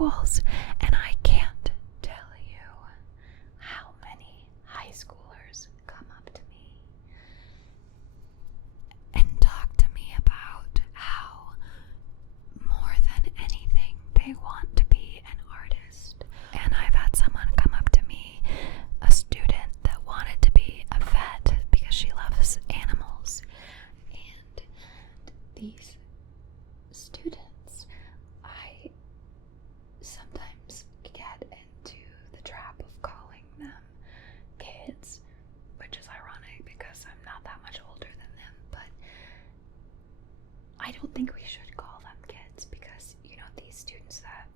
schools, and I can't tell you how many high schoolers come up to me and talk to me about how more than anything they want to be an artist. And I've had someone come up to me, a student that wanted to be a vet because she loves animals. And these students, I sometimes get into the trap of calling them kids, which is ironic because I'm not that much older than them, but I don't think we should call them kids because, these students that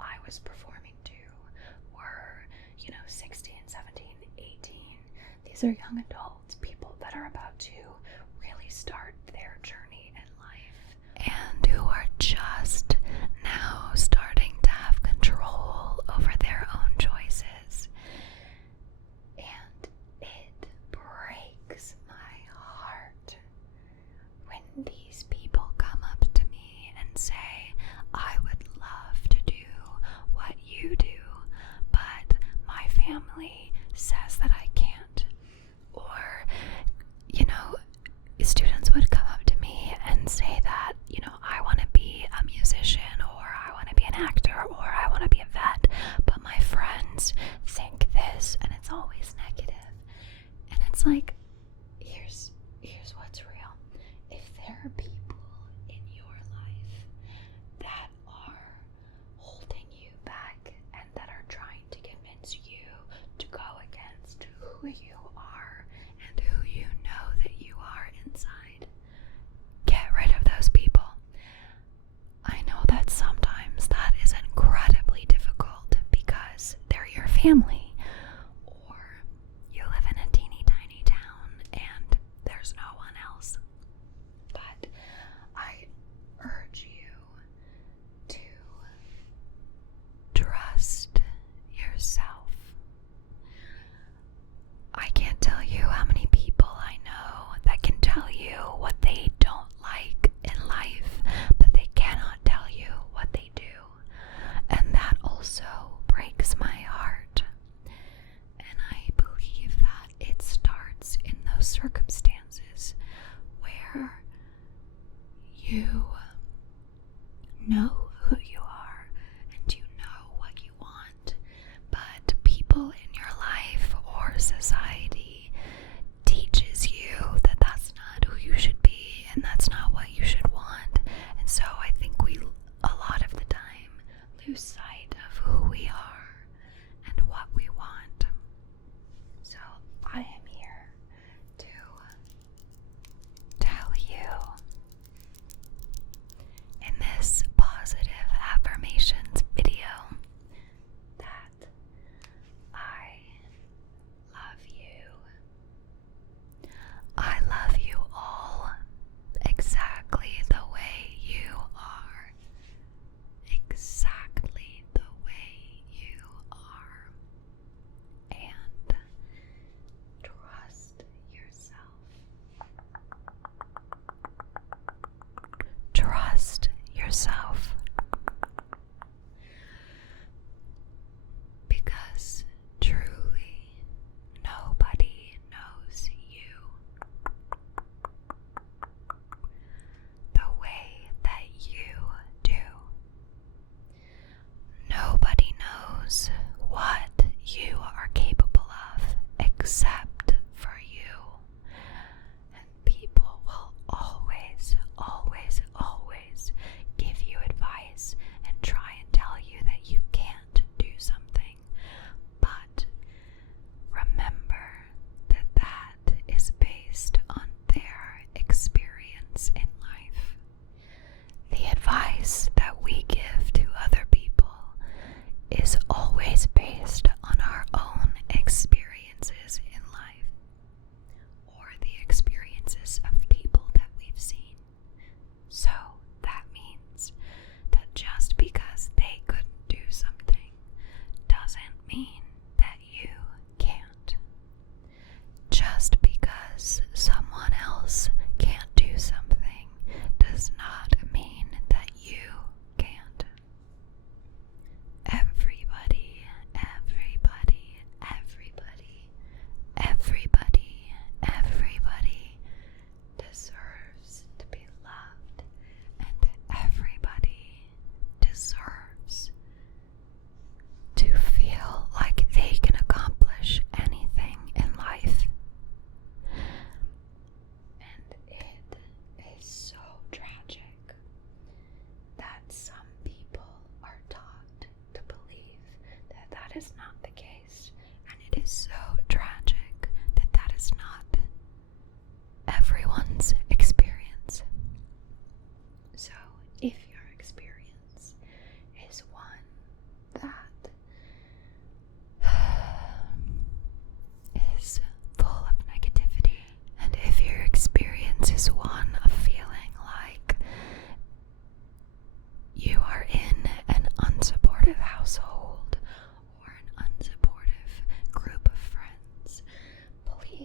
I was performing to were, 16, 17, 18. These are young adults, people that are about to really start their journey in life and who are just now starting to have control over their own choices. And it breaks my heart when these people come up to me and say, I would love to do what you do, but my family says that I can't. Or, students would come up to me and say that, I want to be a musician, or I want to be an actor, or I want to be a vet, but my friends think this, and it's always negative. And it's like, here's what's real. If there are people in your life that are holding you back and that are trying to convince you to go against who you are and who you know that you are inside, get rid of those people. I know that sometimes that is incredibly difficult because they're your family, or you live in a teeny tiny town and there's no one else. But I urge you to trust yourself. I can't tell you how many people I know that can tell you what they don't like in life, but they cannot tell you what they do. And that also breaks my heart. And I believe that it starts in those circumstances where you know who you are and you know what you want, but people in your life or society teaches you that that's not who you should be and that's not what you should want. And so I think we, a lot of the time, lose sight of who we are and what we want. So I am here to tell you in this positive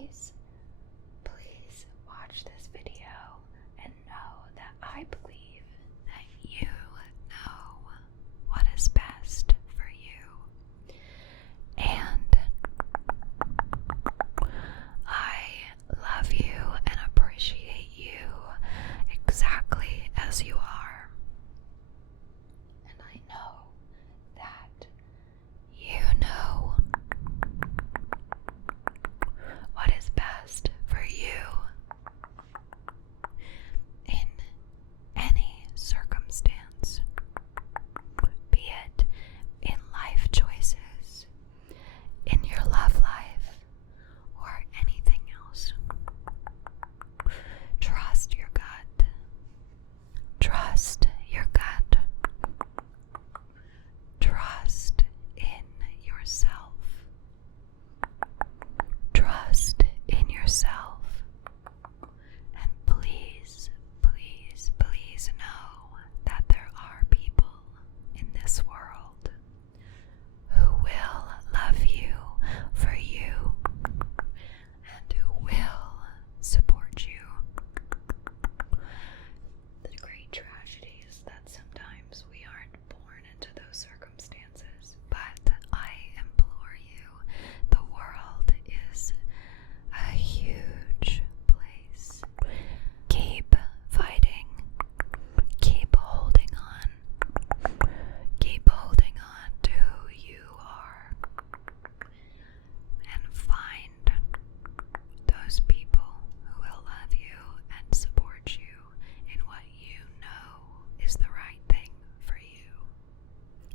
please, please watch this video and know that I believe that you know what is best for you. And I love you and appreciate you exactly as you are. And I know that you know what is best for you in any circumstance, be it in life choices, in your love life, or anything else. Trust your gut. Trust your gut. Trust in yourself. Trust in yourself. And please, please, please know that there are people in this world who will love you for you and who will support you. The great tragedy is that sometimes we aren't born into those circumstances, but I implore you, the world is a huge place. Keep fighting. Keep holding on. Keep holding on to who you are. And find those people who will love you and support you in what you know is the right thing for you.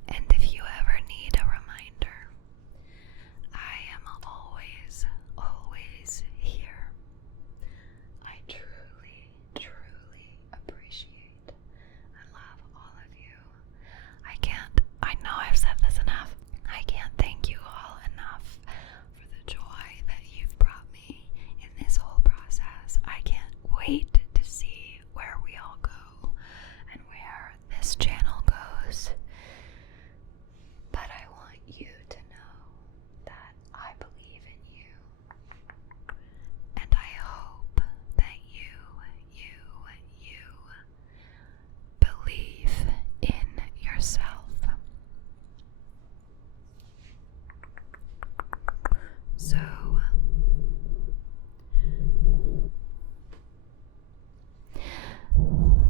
And if you ever need a reminder, I am always, always here. I truly, truly appreciate and love all of you. I know I've said this enough. I can't thank you all enough for the joy that you've brought me in this whole process. I can't wait to see where we all go and where this channel goes. But I want you to know that I believe in you. And I hope that you believe in yourself. So,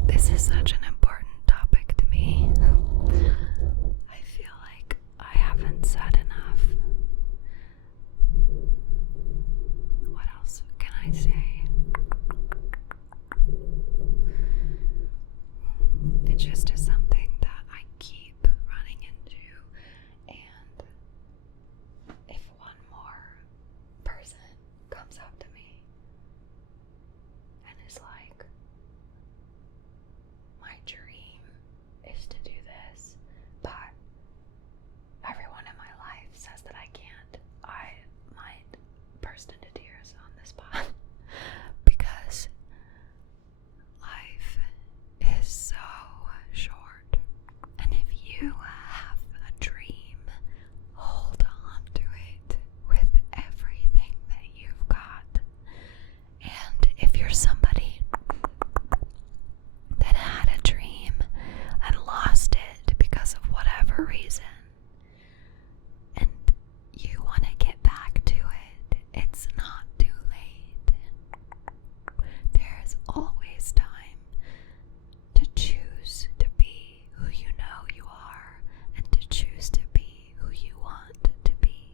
this is such an important topic to me. I feel like I haven't said enough. What else can I say? It just is something that I keep running into, and if one more person comes up to me and is like, my dream is to do this, but everyone in my life says that I can't, I might burst into tears on the spot because life is so short. And if you have a dream, hold on to it with everything that you've got. And if you're somebody that had a dream and lost it because of whatever reason, and you want to get back to it, it's not too late. There is always time to choose to be who you know you are and to choose to be who you want to be.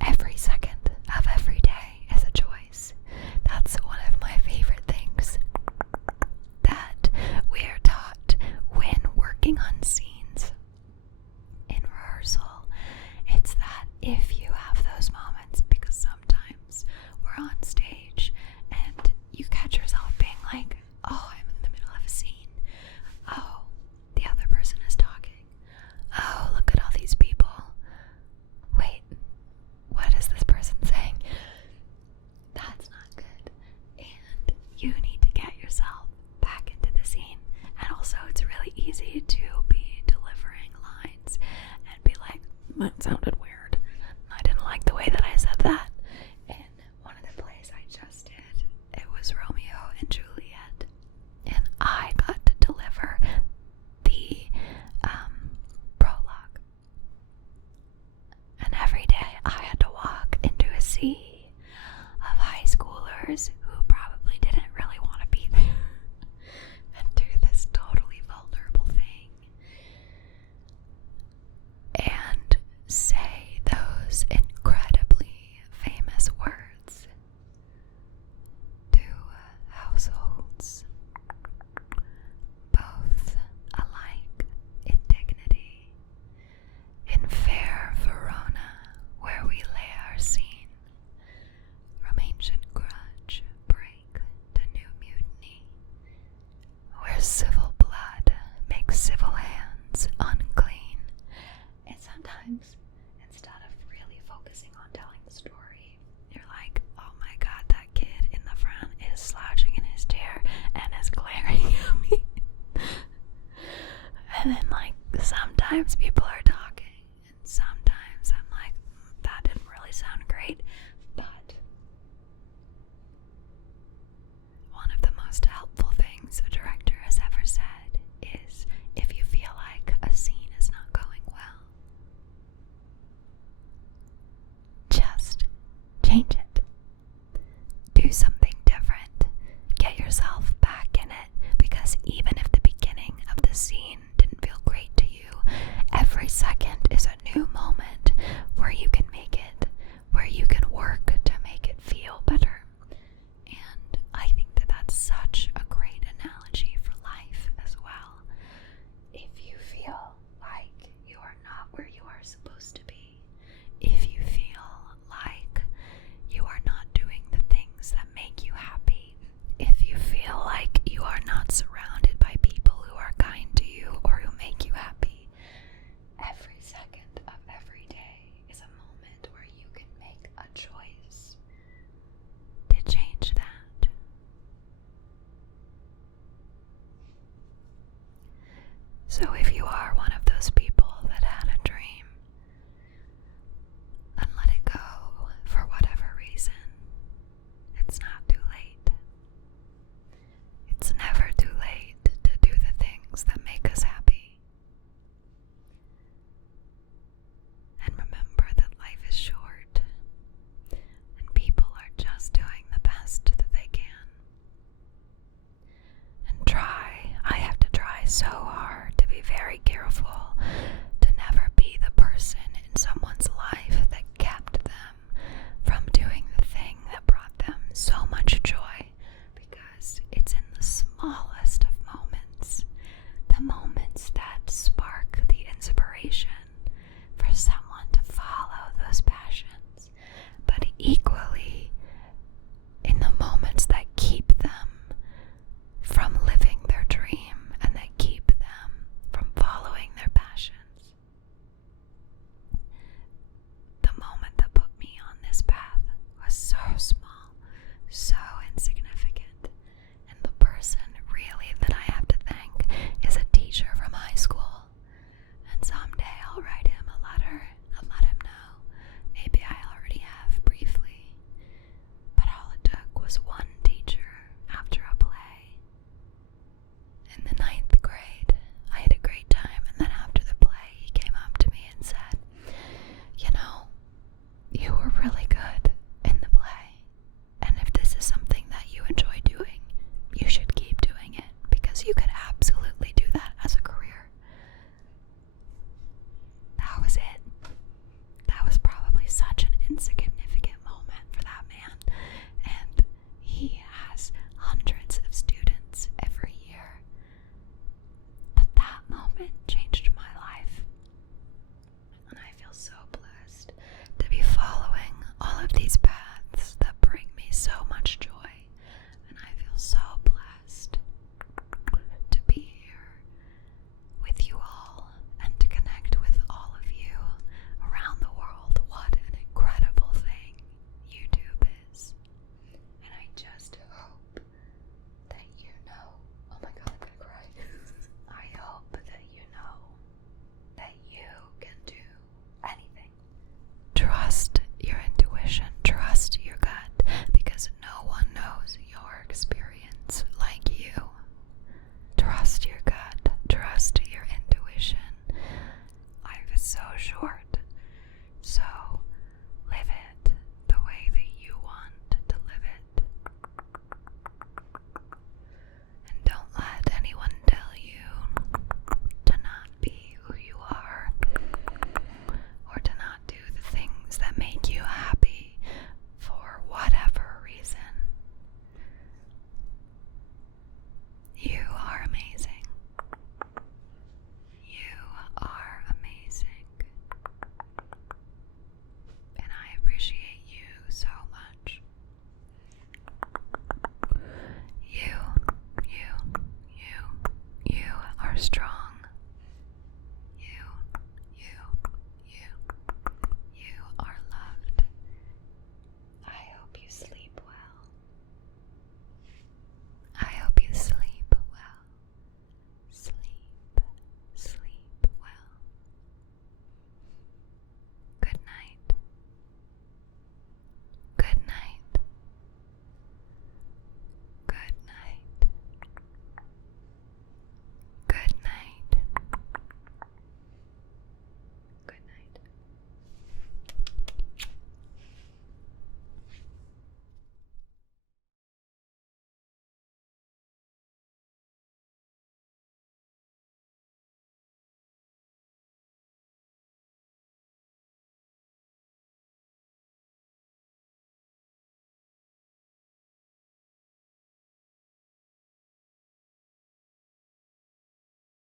Every second of every day is a choice. That's one of my favorite things that we are taught when working on scenes in rehearsal. It's that if you have those moments, because sometimes we're on stage and you catch yourself being like, oh, I'm in the middle of a scene. Oh, the other person is talking. Oh, look at all these people. Wait, what is this person saying? That's not good. And you need to get yourself back into the scene. And also, it's really easy to be delivering lines and be like, that sounded weird. I didn't like the way that I said that. ours who probably didn't really want to be there and do this totally vulnerable thing and say those incredibly famous words to households, both alike in dignity, in fair Verona, where we lay our scene, from ancient grudge break to new mutiny, where civil blood makes civil hands unclean. And sometimes, instead of really focusing on telling the story, you're like, oh my god, that kid in the front is slouching in his chair and is glaring at me. And then, like, sometimes people are talking, and sometimes I'm like, that didn't really sound great. But one of the most helpful things a director has ever said is, if you feel like a scene is not going well, just change it. Do something different. Get yourself back in it, because even if the beginning of the scene didn't feel great to you, every second is a new moment where you can make it, where you can work to make it feel better. And I think that that's such a great analogy for life as well. If you feel like you are not where you are supposed to be, if you feel like you are not doing the things that make you happy, if you feel like you are not surrounded by people who are kind to you or who make you happy, every second of every day is a moment where you can make a choice to change that. So if you are one of those people that had a dream and let it go for whatever reason, it's not too late. It's never too late to do the things that make us happy. And remember that life is short, and people are just doing the best that they can. And I have to try so hard to be very careful